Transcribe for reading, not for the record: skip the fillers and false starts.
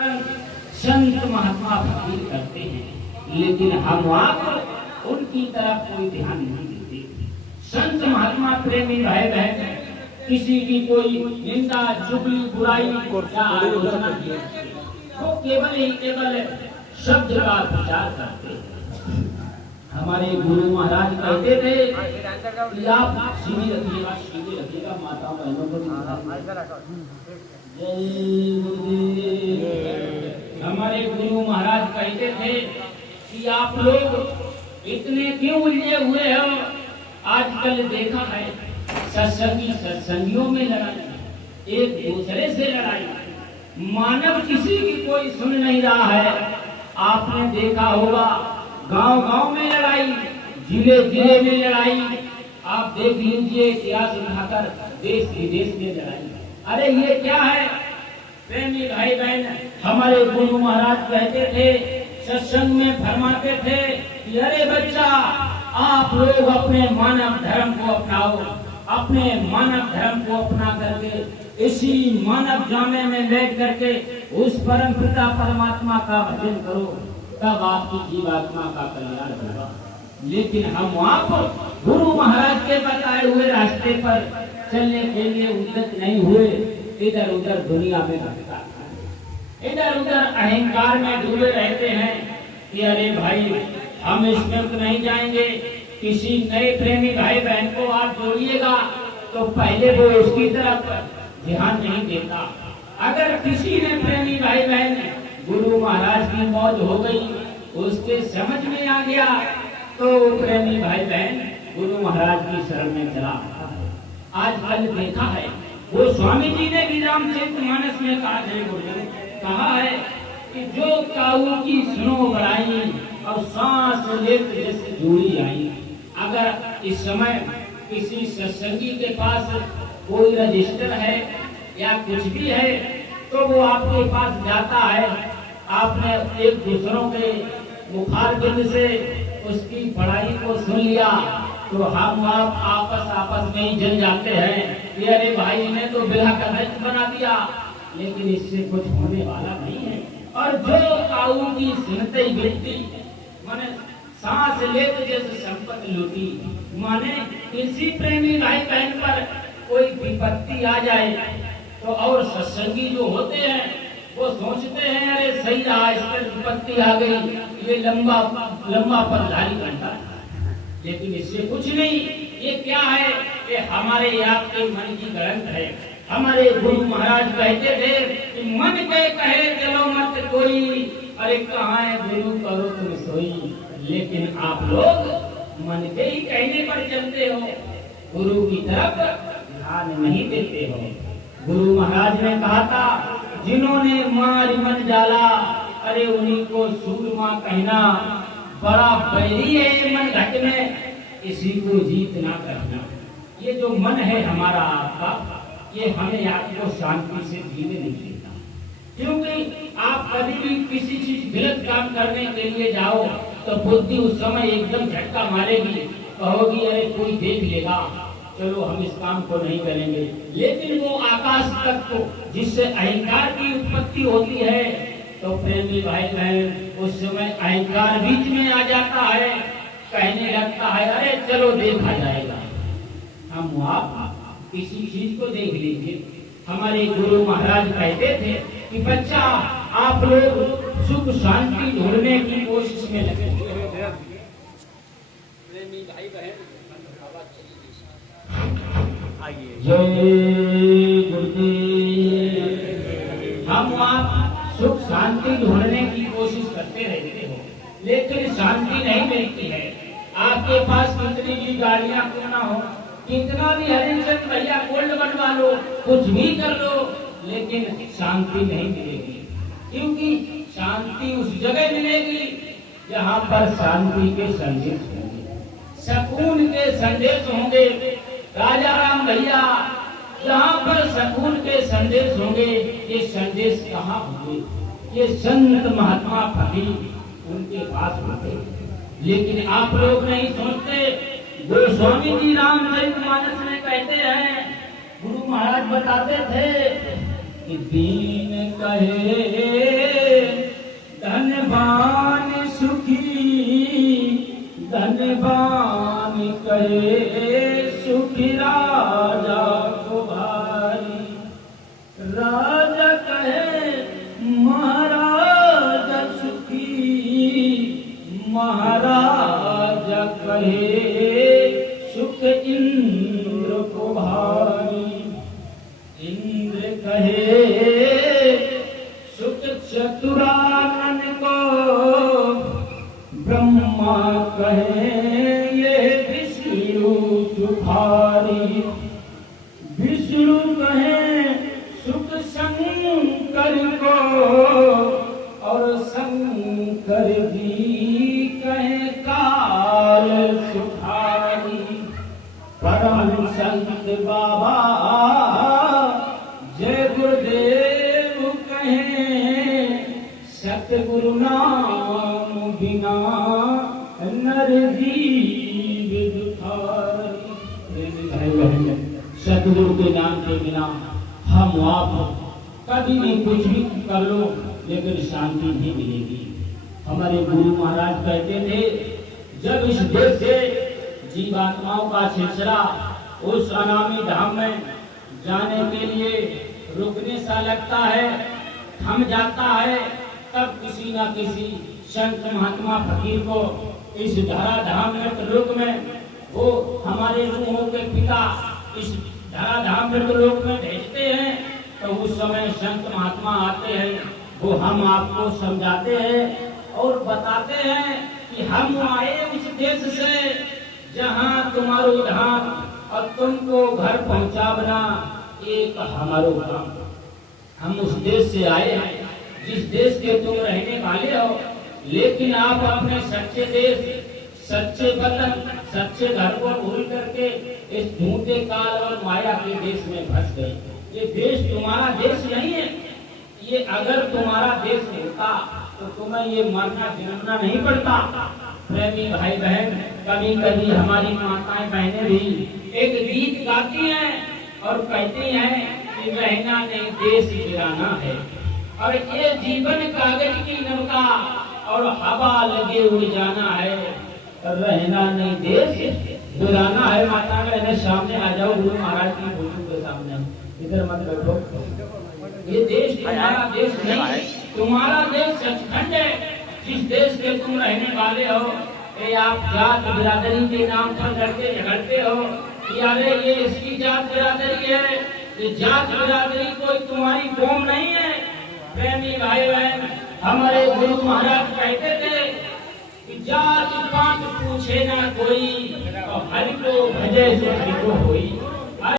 संत महात्मा फकीर करते हैं, लेकिन हम आप उनकी तरफ कोई ध्यान नहीं देते। संत महात्मा प्रेमी भाई बहन किसी की कोई निंदा चुगली बुराई या आलोचना नहीं, वो केवल शब्द का प्रचार करते हैं। हमारे गुरु महाराज कहते थे कि आप सीधी रखिएगा माता बहनों को। जय गुरुदेव। हमारे गुरु महाराज कहते थे कि आप लोग इतने क्यों उलझे हुए हो। आजकल देखा है सत्संगी सत्संगियों में लड़ाई, एक दूसरे से लड़ाई, मानव किसी की कोई सुन नहीं रहा है। आपने देखा होगा गांव गांव में लड़ाई, जिले जिले में लड़ाई। आप देख लीजिए इतिहास उठाकर देश विदेश में लड़ाई। अरे ये क्या है प्रेमी भाई बहन। हमारे गुरु महाराज कहते थे, सत्संग में फरमाते थे कि अरे बच्चा, आप लोग अपने मानव धर्म को अपनाओ, अपने मानव धर्म को अपना करके इसी मानव जामे में बैठ करके उस परम पिता परमात्मा का भजन करो, तब आपकी जीवात्मा का कल्याण होगा। लेकिन हम आप गुरु महाराज के बताए हुए रास्ते पर चलने के लिए उद्यत नहीं हुए, इधर उधर दुनिया में भटका, इधर उधर अहंकार में डूबे रहते हैं कि अरे भाई हम इसमें तो नहीं जाएंगे। किसी नए प्रेमी भाई बहन को आप जोड़िएगा तो पहले वो उसकी तरफ ध्यान नहीं देता। अगर किसी ने प्रेमी भाई बहन गुरु महाराज की मौत हो गई, उसके समझ में आ गया, तो प्रेमी भाई बहन गुरु महाराज की शरण में चला। आजकल देखा है, वो स्वामी जी ने भी रामचरितमानस में कहा है कि जो काऊ की सुनो बड़ाई और सांस लेते जैसे जोड़ी आई। अगर इस समय किसी सत्संगी के पास कोई रजिस्टर है या कुछ भी है, तो वो आपके पास जाता है, आपने एक दूसरों के मुखारबिंद से उसकी पढ़ाई को सुन लिया, तो हम आप आपस में ही जल जाते हैं कि अरे भाई ने तो बिल्हा का दर्द बना दिया। लेकिन इससे कुछ होने वाला नहीं है। और जो काऊ की सुनते ही व्यक्ति माने सांस लेते जैसे संपत्ति लूटी, माने किसी प्रेमी भाई बहन पर कोई विपत्ति आ जाए तो और सत्संगी जो होते हैं वो सोचते हैं अरे सही रहा, इस पर विपत्ति आ गई, ये लंबा पलधारी घंटा। लेकिन इससे कुछ नहीं। ये क्या है? ये हमारे आपके मन की ग्रंथ है। हमारे गुरु महाराज कहते थे कि मन के कहे चलो मत कोई, अरे कहाँ है गुरु करो तुम सोई। लेकिन आप लोग मन के ही कहने पर चलते हो, गुरु की तरफ ध्यान नहीं देते हो। गुरु महाराज ने कहा था, जिन्होंने मार मन डाला, अरे उन्हीं को सूरमा कहना। बड़ा बैरी है मन घट में, इसी को जीत ना करना। ये जो मन है हमारा आपका, ये हमें आपको शांति से जीने नहीं देता। क्योंकि आप कभी भी किसी चीज गलत काम करने के लिए जाओ तो बुद्धि उस समय एकदम झटका मारेगी, कहोगी अरे कोई देख लेगा, चलो हम इस काम को नहीं करेंगे। लेकिन वो आकाश तत्व जिससे अहंकार की उत्पत्ति होती है, तो प्रेमी भाई बहन उस समय अहंकार बीच में आ जाता है, कहने लगता है अरे चलो देखा जाएगा। हम आप किसी चीज को देख लीजिए। हमारे गुरु महाराज कहते थे कि बच्चा, आप लोग सुख शांति ढूंढने की कोशिश में लगे। प्रेमी भाई बहन जय गुरुदेव। हम आप सुख शांति ढूंढने की कोशिश करते रहते हो, लेकिन शांति नहीं मिलती है। आपके पास कितनी भी गाड़ियां क्यों ना हो, कितना भी हरिचंद भैया गोल्ड बनवा लो, कुछ भी कर लो, लेकिन शांति नहीं मिलेगी। क्योंकि शांति उस जगह मिलेगी जहाँ पर शांति के संदेश होंगे, सुकून के संदेश होंगे। राजा राम भैया, जहाँ पर सुकून के संदेश होंगे, ये संदेश कहाँ होंगे? ये संत महात्मा फकीर उनके पास होते। लेकिन आप लोग नहीं सोचते। गोस्वामी जी रामचरितमानस में कहते हैं, गुरु महाराज बताते थे कि दीन कहे चतुरानन को ब्रह्मा कहे ये विष्णु सुखारी, विष्णु कहे सुख शंकर को, और शंकर जी कहे काल सुखारी। परम संत बाबा जय गुरुदेव कहे सतगुरु नाम बिना नर जीव दुखारी। सतगुरु के नाम के बिना हम आप कभी भी कुछ भी कर लो लेकिन शांति नहीं मिलेगी। हमारे गुरु महाराज कहते थे जब इस देश से जीवात्माओं का सिलसिला उस अनामी धाम में जाने के लिए रुकने सा लगता है, थम जाता है, तब किसी न किसी संत महात्मा फकीर को इस धरा धाम लोक में वो हमारे रूहों के पिता इस धरा धाम लोक में भेजते हैं। तो उस समय संत महात्मा आते हैं, वो हम आपको समझाते हैं और बताते हैं कि हम आए उस देश से जहाँ तुम्हारो धाम और तुमको घर पहुँचावना एक हमारो काम। हम उस देश से आए हैं जिस देश के तुम रहने वाले हो, लेकिन आप अपने सच्चे देश, सच्चे वतन, सच्चे घर को भूल करके इस झूठे काल और माया के देश में फंस गए। ये देश तुम्हारा देश नहीं है। ये अगर तुम्हारा देश होता तो तुम्हें ये मरना जन्मना नहीं पड़ता। प्रेमी भाई बहन, कभी कभी हमारी माताएं बहनें भी एक गीत गाती हैं और कहती हैं कि रहना नहीं देश गिराना है, और ये जीवन कागज की नौका और हवा लगे उड़ जाना है, रहना नहीं देश गिराना है। माता बहनें सामने आ जाओ, गुरु महाराज की फोटो के सामने, इधर मत बैठो। ये देश तुम्हारा देश नहीं, तुम्हारा देश सचखंड है जिस देश के तुम रहने वाले हो। ये आप जात बिरादरी के नाम पर लड़ते झगड़ते हो कि अरे ये इसकी जात बिरादरी है, ये जात बिरादरी कोई तुम्हारी कौम नहीं है। प्रेमी भाई बहन, हमारे गुरु महाराज कहते थे कि जात पात पूछे ना कोई, और हरि को भजे सो हरि को होई।